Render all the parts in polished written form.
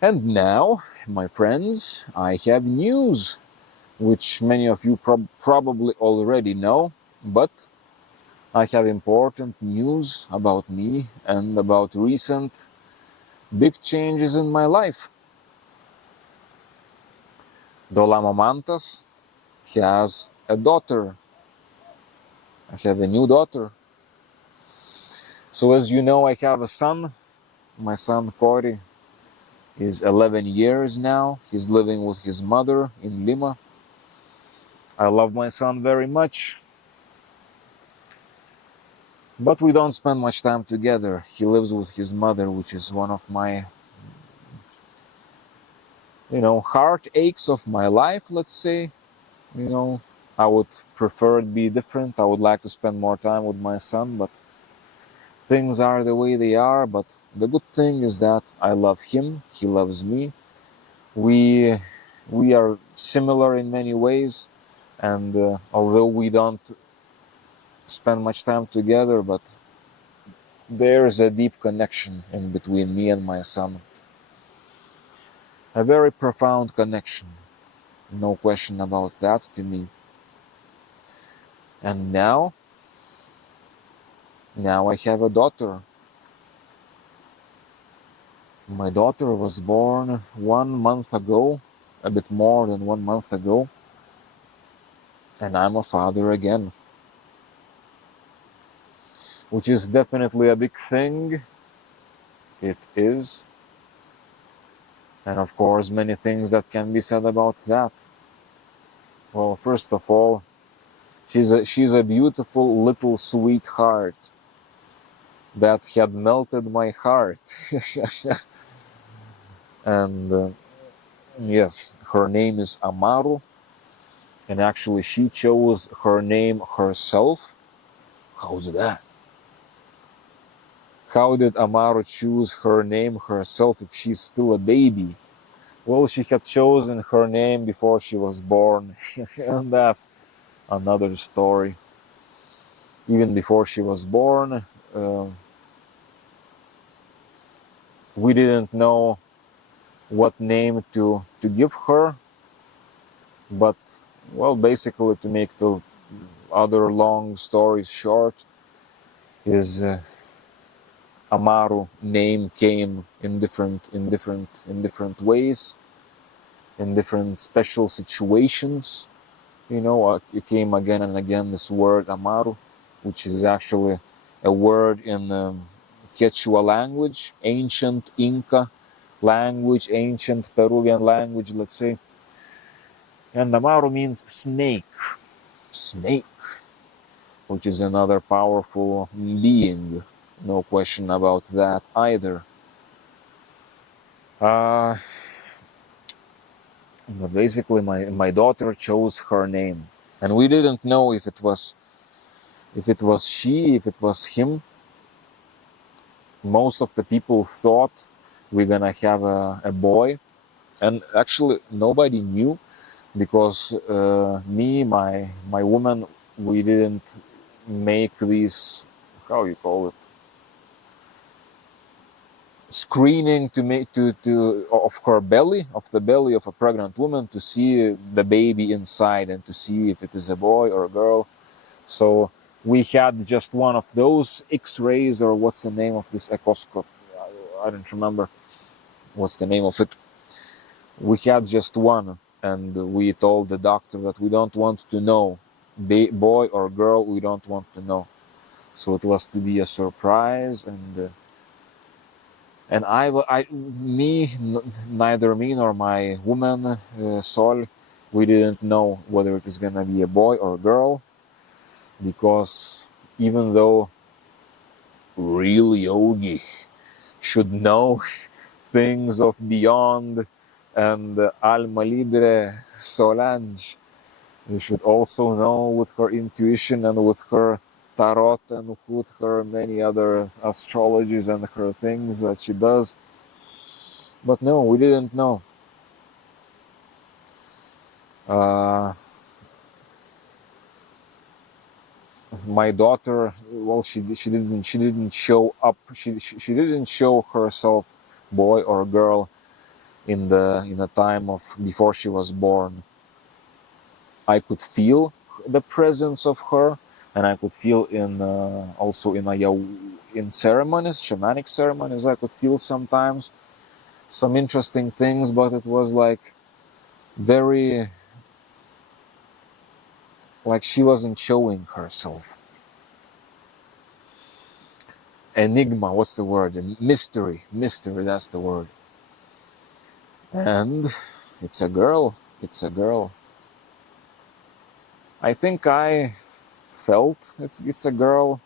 And now, my friends, I have news, which many of you probably already know, but I have important news about me and about recent big changes in my life. Dolama Mantas has a daughter. I have a new daughter. So as you know, I have a son. My son Cory is 11 years now. He's living with his mother in Lima. I love my son very much, but we don't spend much time together. He lives with his mother, which is one of my, heartaches of my life, let's say. I would prefer it be different. I would like to spend more time with my son, but things are the way they are. But the good thing is that I love him, he loves me. We are similar in many ways, and although we don't spend much time together, but there's a deep connection in between me and my son. A very profound connection, no question about that to me. And now I have a daughter. My daughter was born 1 month ago, a bit more than 1 month ago, and I'm a father again, which is definitely a big thing. It is. And of course, many things that can be said about that. Well, first of all, she's a beautiful little sweetheart that had melted my heart. And yes, her name is Amaru, and actually she chose her name herself. How's that? How did Amaru choose her name herself if she's still a baby? Well, she had chosen her name before she was born, and that's another story. Even before she was born, we didn't know what name to give her, but, well, basically, to make the other long stories short, his Amaru name came in different ways, in different special situations. It came again and again, this word Amaru, which is actually a word in Quechua language, ancient Inca language, ancient Peruvian language, let's say. And Amaru means snake, which is another powerful being. No question about that either. But basically, my daughter chose her name, and we didn't know if it was she, if it was him. Most of the people thought we're gonna have a boy, and actually nobody knew, because me, my woman, we didn't make these, how you call it, screening to make to of her belly, of the belly of a pregnant woman, to see the baby inside and to see if it is a boy or a girl. So we had just one of those X-rays, or what's the name of this echoscope? I don't remember what's the name of it. We had just one, and we told the doctor that we don't want to know, boy or girl, we don't want to know. So it was to be a surprise, and neither me nor my woman, Sol, we didn't know whether it is gonna be a boy or a girl, because even though real Yogi should know things of beyond and Alma Libre Solange, you should also know with her intuition and with her tarot and with her many other astrologies and her things that she does. But no, we didn't know. My daughter, well, she didn't show up. She didn't show herself boy or girl in the time of before she was born, I could feel the presence of her, and I could feel in also in ceremonies, shamanic ceremonies. I could feel sometimes some interesting things, but it was like very, like she wasn't showing herself. Enigma, what's the word? Mystery, that's the word. And it's a girl. It's a girl. I think I felt it's a girl,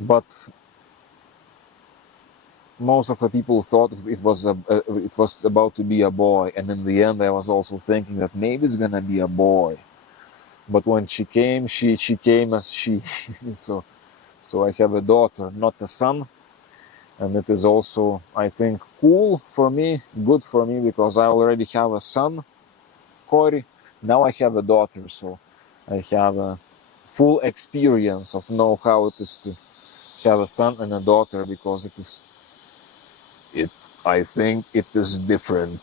but most of the people thought it was about to be a boy, and in the end, I was also thinking that maybe it's gonna be a boy. But when she came, she came as she. So I have a daughter, not a son, and it is also, I think, cool for me, good for me, because I already have a son, Cory. Now I have a daughter, so I have a full experience of know how it is to have a son and a daughter, because it I think it is different.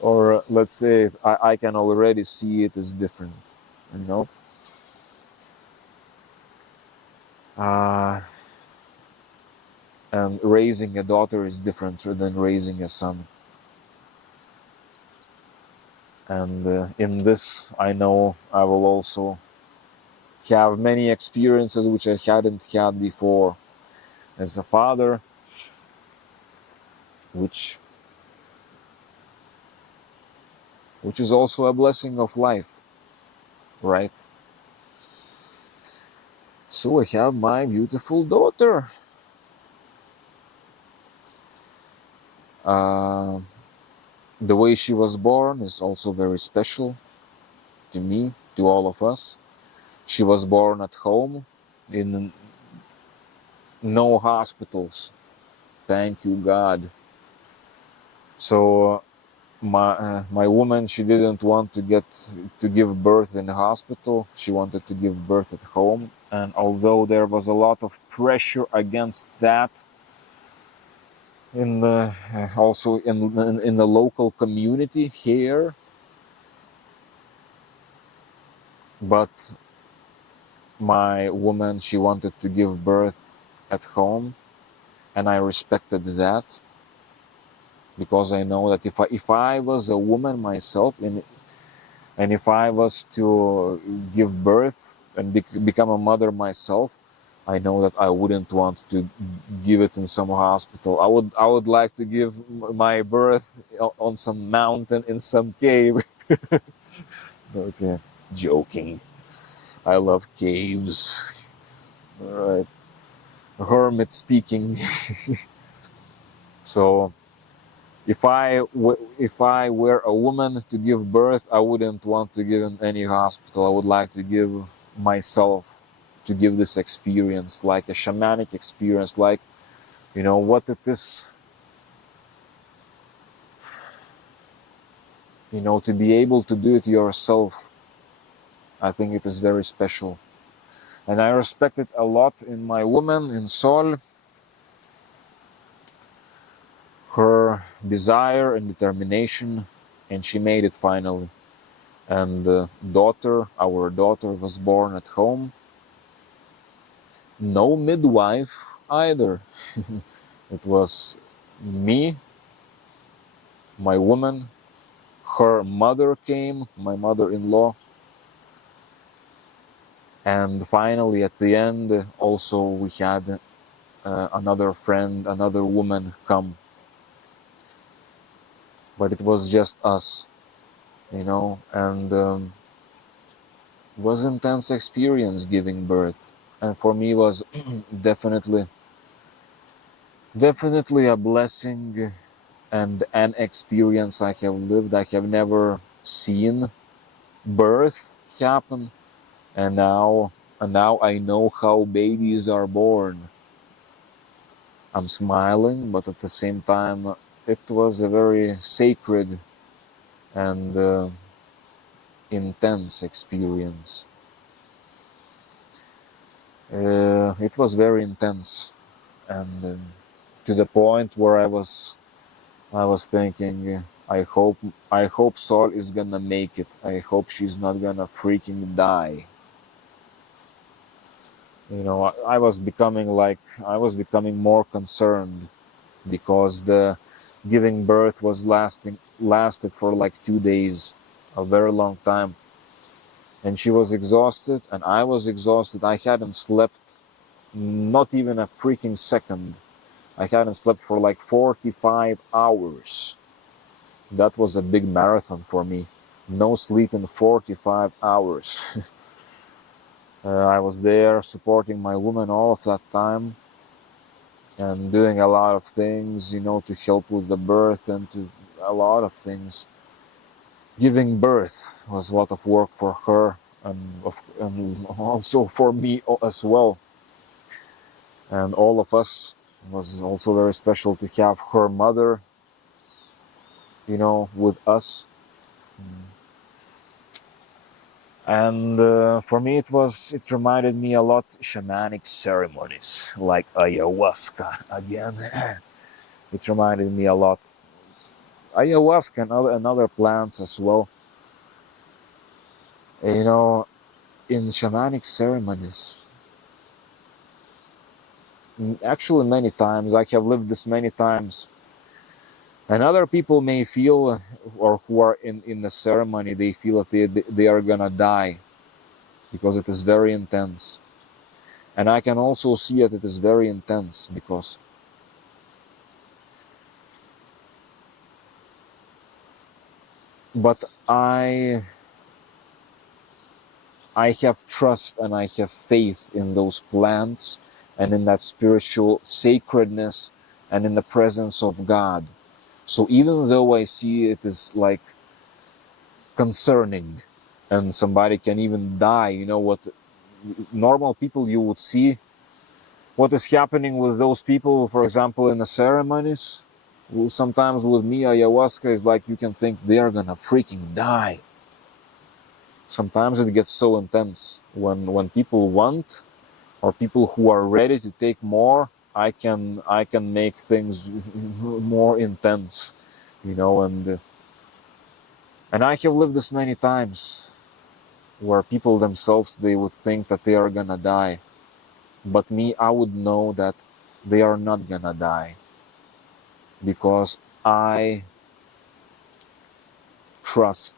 Or let's say I can already see it is different, you know. uh, and raising a daughter is different than raising a son. And in this, I know I will also have many experiences which I hadn't had before as a father, which is also a blessing of life, right? So I have my beautiful daughter. Uh, the way she was born is also very special to me, to all of us. She was born at home in no hospitals. Thank you, God. So my woman, she didn't want to give birth in a hospital. She wanted to give birth at home. And although there was a lot of pressure against that, in the also in the local community here, but my woman, she wanted to give birth at home, and I respected that, because I know that if I was a woman myself, and if I was to give birth and become a mother myself, I know that I wouldn't want to give it in some hospital. I would like to give my birth on some mountain in some cave. Okay, joking. I love caves. All right, hermit speaking. So if I were a woman to give birth, I wouldn't want to give in any hospital. I would like to give myself, to give this experience, like a shamanic experience, like, what it is, to be able to do it yourself. I think it is very special. And I respect it a lot in my woman, in Sol, her desire and determination, and she made it finally. And our daughter was born at home. No midwife either. It was me, my woman, her mother came, my mother-in-law, and finally at the end also we had another friend, another woman come. But it was just us, and it was an intense experience giving birth. And for me was definitely a blessing and an experience I have lived. I have never seen birth happen, and now I know how babies are born. I'm smiling, but at the same time, it was a very sacred and intense experience. It was very intense, and to the point where I was I was thinking, I hope Sol is gonna make it. I hope she's not gonna freaking die. I was becoming more concerned because the giving birth was lasted for like 2 days, a very long time. And she was exhausted, and I was exhausted. I hadn't slept not even a freaking second. I hadn't slept for like 45 hours. That was a big marathon for me. No sleep in 45 hours. I was there supporting my woman all of that time and doing a lot of things, to help with the birth and to a lot of things. Giving birth was a lot of work for her and also for me as well. And all of us. It was also very special to have her mother, with us. And for me, it reminded me a lot shamanic ceremonies like ayahuasca again. It reminded me a lot ayahuasca and other plants as well. In shamanic ceremonies, actually many times, I have lived this many times. And other people may feel, or who are in the ceremony, they feel that they are gonna die because it is very intense. And I can also see that it is very intense because but I have trust and I have faith in those plants and in that spiritual sacredness and in the presence of God. So even though I see it is like concerning and somebody can even die, what normal people you would see what is happening with those people, for example, in the ceremonies. Sometimes with me, ayahuasca is like you can think they are gonna freaking die. Sometimes it gets so intense when people want or people who are ready to take more. I can make things more intense, and I have lived this many times where people themselves they would think that they are gonna die, but me I would know that they are not gonna die because I trust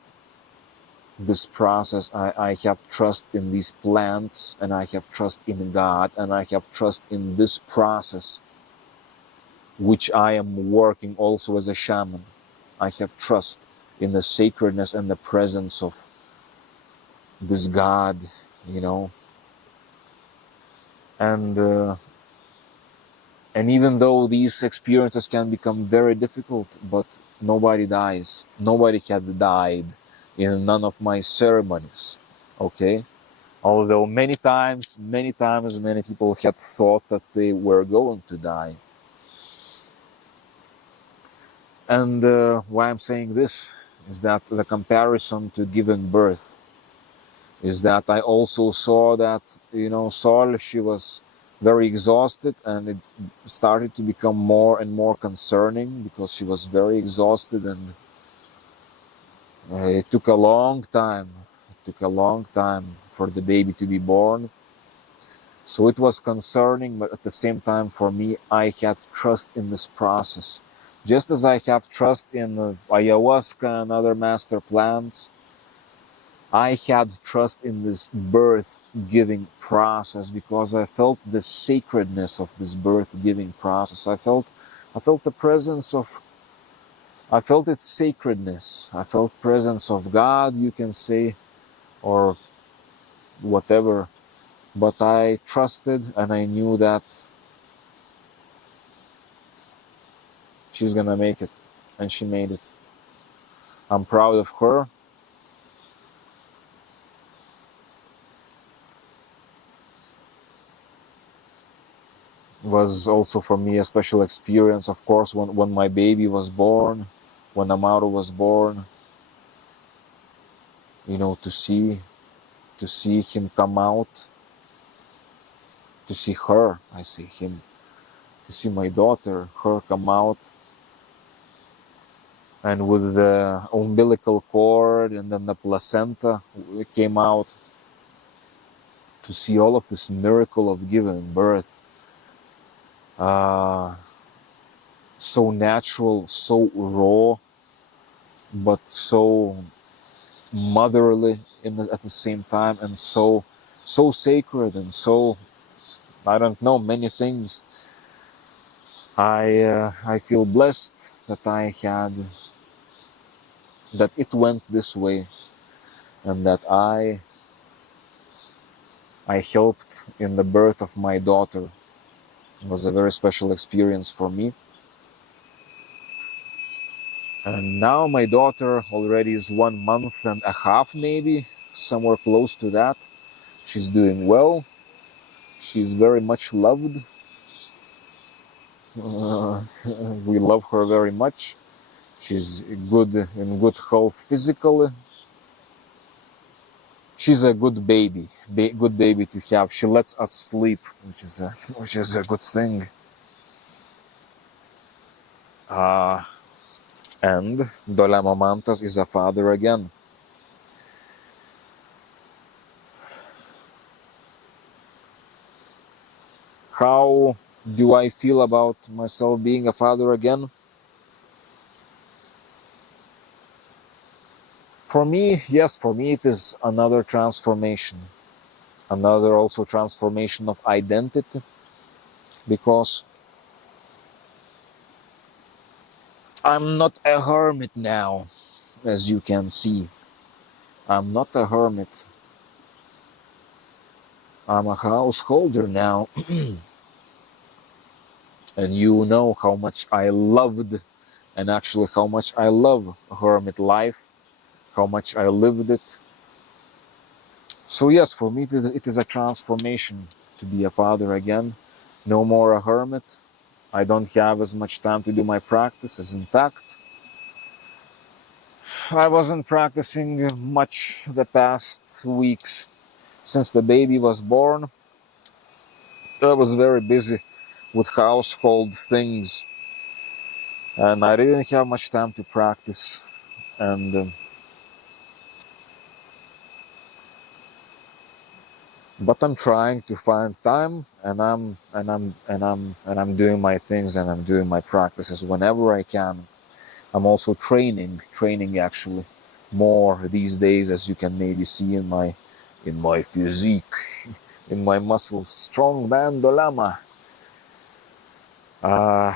this process. I have trust in these plants, and I have trust in God, and I have trust in this process, which I am working also as a shaman. I have trust in the sacredness and the presence of this God, you know. And and even though these experiences can become very difficult, but nobody dies. Nobody had died in none of my ceremonies. Okay? Although many times, many people had thought that they were going to die. And why I'm saying this is that the comparison to giving birth is that I also saw that, Sol, she was very exhausted, and it started to become more and more concerning because she was very exhausted, and it took a long time. It took a long time for the baby to be born. So it was concerning, but at the same time, for me, I had trust in this process. Just as I have trust in ayahuasca and other master plants, I had trust in this birth giving process because I felt the sacredness of this birth giving process. I felt the presence of, I felt its sacredness. I felt presence of God, you can say, or whatever. But I trusted and I knew that she's gonna make it, and she made it. I'm proud of her. It was also for me a special experience, of course, when my baby was born, when Amaru was born, to see him come out, to see her, I see him, to see my daughter, her come out. and with the umbilical cord and then the placenta came out, to see all of this miracle of giving birth, uh, so natural, so raw, but so motherly at the same time, and so sacred, and so, I don't know, many things. I feel blessed that that it went this way, and that I helped in the birth of my daughter. It was a very special experience for me. And now my daughter already is 1 month and a half, maybe, somewhere close to that. She's doing well. She's very much loved. Uh, we love her very much. She's good, in good health physically. She's a good baby, good baby to have. She lets us sleep, which is a good thing. Uh, and Dolama Mantas is a father again. How do I feel about myself being a father again? For me, yes, for me it is another transformation. Another also transformation of identity, because I'm not a hermit now, as you can see. I'm not a hermit. I'm a householder now. And you know how much I loved, and actually how much I love hermit life, how much I lived it. So yes, for me it is a transformation to be a father again. No more a hermit. I don't have as much time to do my practices. In fact, I wasn't practicing much the past weeks. Since the baby was born, I was very busy with household things, and I didn't have much time to practice. And but I'm trying to find time, and I'm doing my things, and I'm doing my practices whenever I can. I'm also training actually more these days, as you can maybe see in my physique, in my muscles. Strong man Dolama. Uh,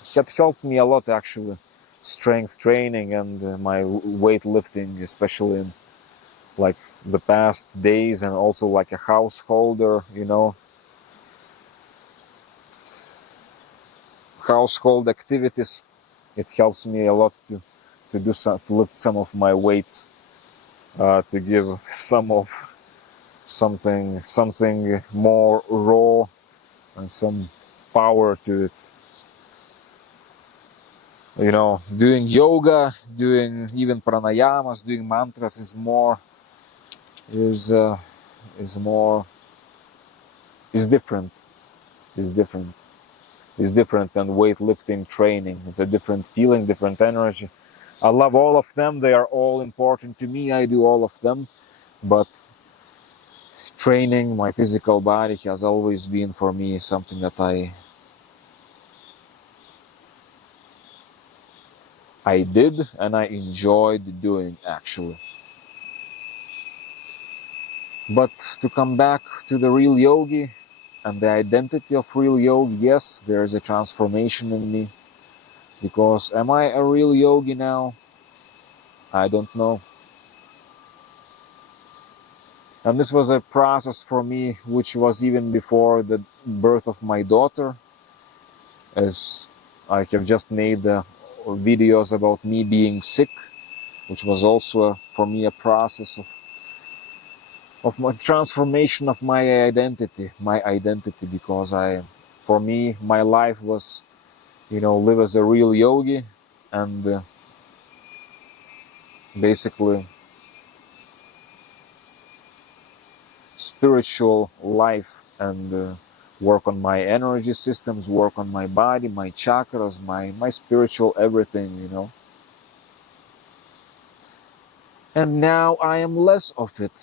it had helped me a lot actually. Strength training and my weightlifting, especially in like the past days, and also like a householder, household activities. It helps me a lot to do some, to lift some of my weights, to give something more raw and some power to it. Doing yoga, doing even pranayamas, doing mantras is uh, is more is different. Is different. Is different than weightlifting training. It's a different feeling, different energy. I love all of them. They are all important to me. I do all of them, but training my physical body has always been for me something that I did and I enjoyed doing actually. But to come back to the real yogi and the identity of real yogi, yes, there is a transformation in me. Because am I a real yogi now? I don't know. And this was a process for me which was even before the birth of my daughter, as I have just made videos about me being sick, which was also for me a process of my transformation of my identity, because for me, my life was, live as a real yogi, and basically spiritual life, and work on my energy systems, work on my body, my chakras, my spiritual everything, you know. And now I am less of it,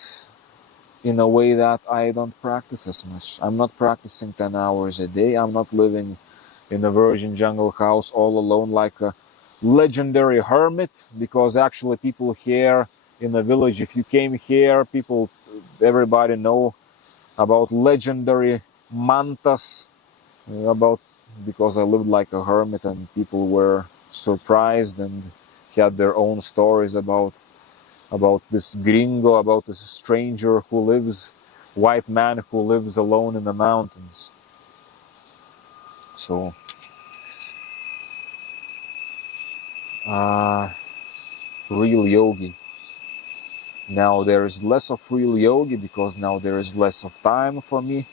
in a way that I don't practice as much. I'm not practicing 10 hours a day. I'm not living in a virgin jungle house all alone like a legendary hermit, because actually people here in the village, if you came here, everybody know about legendary Mantas, about, because I lived like a hermit and people were surprised and had their own stories about this gringo, about this stranger who lives, white man who lives alone in the mountains. So, real yogi. Now there is less of real yogi because now there is less of time for me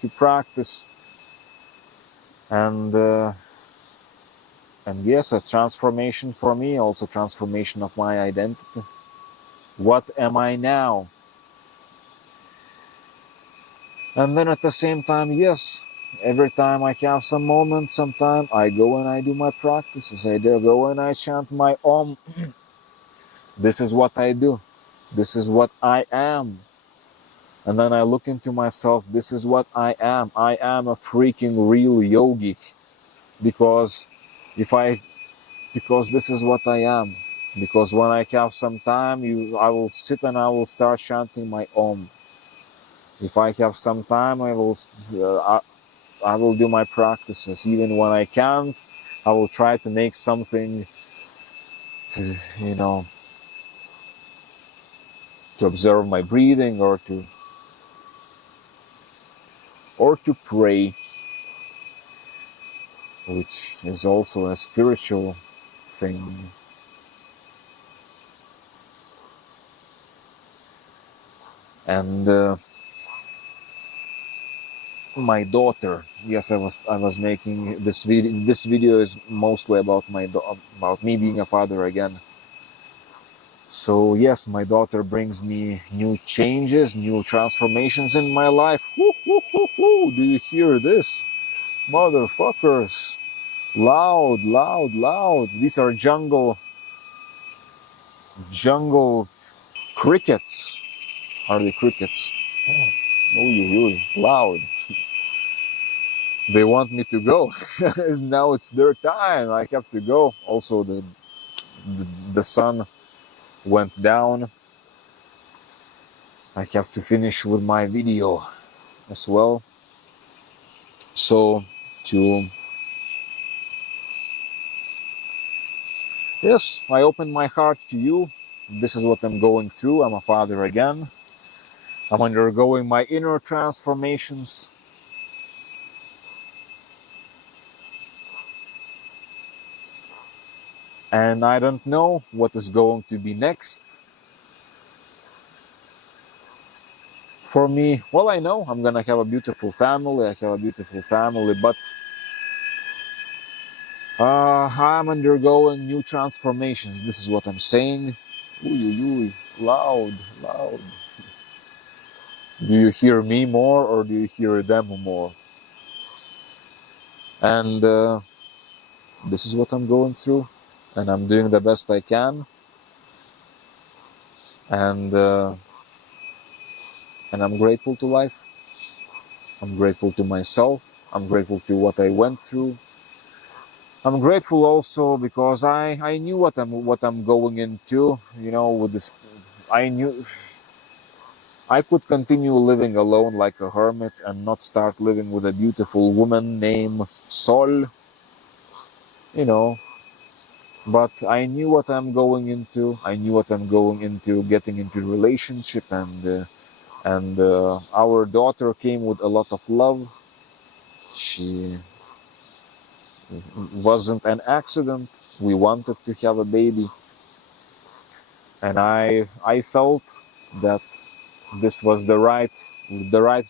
to practice, and yes, a transformation for me, also transformation of my identity. What am I now? And then at the same time, yes, every time I have some moment, sometime I go and I do my practices. I go and I chant my Om. This is what I do. This is what I am. And then I look into myself. This is what I am. I am a freaking real yogi, because if I, because this is what I am. Because when I have some time, I will sit and I will start chanting my Om. If I have some time, I will do my practices. Even when I can't, I will try to make something to, to observe my breathing, or to pray, which is also a spiritual thing. And my daughter, yes, I was making this video. This video is mostly about about me being a father again. So yes, my daughter brings me new changes, new transformations in my life. Woo, woo, woo, woo. Do you hear this? Motherfuckers. Loud, loud, loud. These are jungle crickets. Are they crickets? Ooh, loud. They want me to go. Now it's their time. I have to go. Also, the sun went down. I have to finish with my video as well. So, yes, I open my heart to you. This is what I'm going through. I'm a father again. I'm undergoing my inner transformations. And I don't know what is going to be next for me. Well, I know I'm gonna have a beautiful family. I have a beautiful family, but I'm undergoing new transformations. This is what I'm saying. Ooh, loud, loud. Do you hear me more or do you hear them more? And this is what I'm going through, and I'm doing the best I can. And I'm grateful to life. I'm grateful to myself. I'm grateful to what I went through. I'm grateful also because I knew what I'm going into. With this, I knew I could continue living alone like a hermit and not start living with a beautiful woman named Sol. You know, but I knew what I'm going into. I knew what I'm going into, getting into a relationship, and our daughter came with a lot of love. She wasn't an accident. We wanted to have a baby, and I felt that this was the right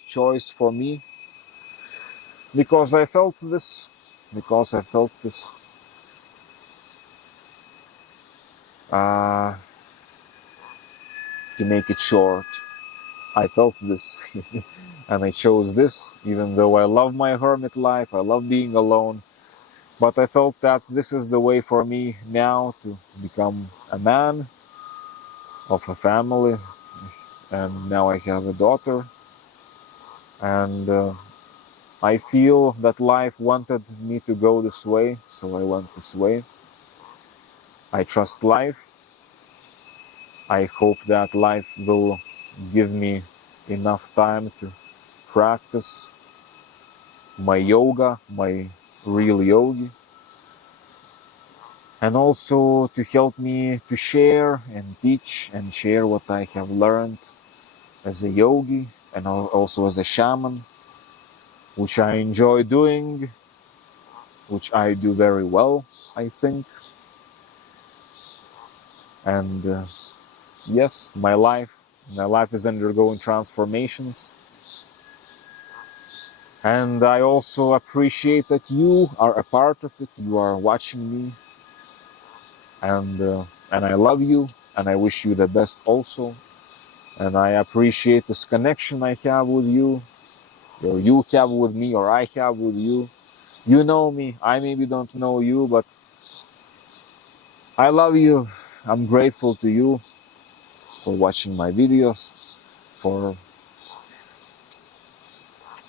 choice for me, because I felt this because I felt this uh, to make it short, I felt this and I chose this, even though I love my hermit life, I love being alone. But I felt that this is the way for me now to become a man of a family. And now I have a daughter. And I feel that life wanted me to go this way, so I went this way. I trust life. I hope that life will give me enough time to practice my yoga, my real yogi, and also to help me to share and teach and share what I have learned as a yogi and also as a shaman, which I enjoy doing, which I do very well, I think. And yes, my life is undergoing transformations. And I also appreciate that you are a part of it. You are watching me, and I love you, and I wish you the best also. And I appreciate this connection I have with you, or you have with me, or I have with you. You know me. I maybe don't know you, but I love you. I'm grateful to you for watching my videos, for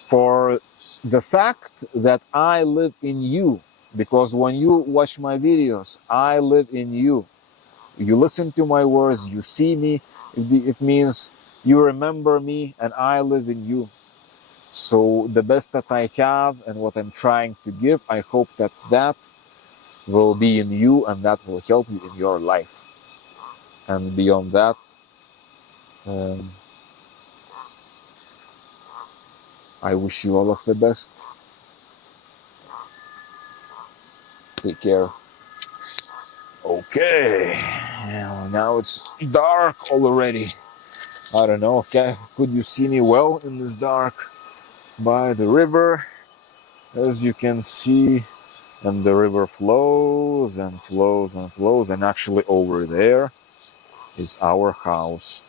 for the fact that I live in you. Because when you watch my videos, I live in you. You listen to my words, you see me, it means you remember me and I live in you. So the best that I have and what I'm trying to give, I hope that that will be in you and that will help you in your life. And beyond that, um, I wish you all of the best. Take care. Okay, now it's dark already. I don't know, okay, could you see me well in this dark? By the river, as you can see, and the river flows and flows and flows, and actually over there is our house.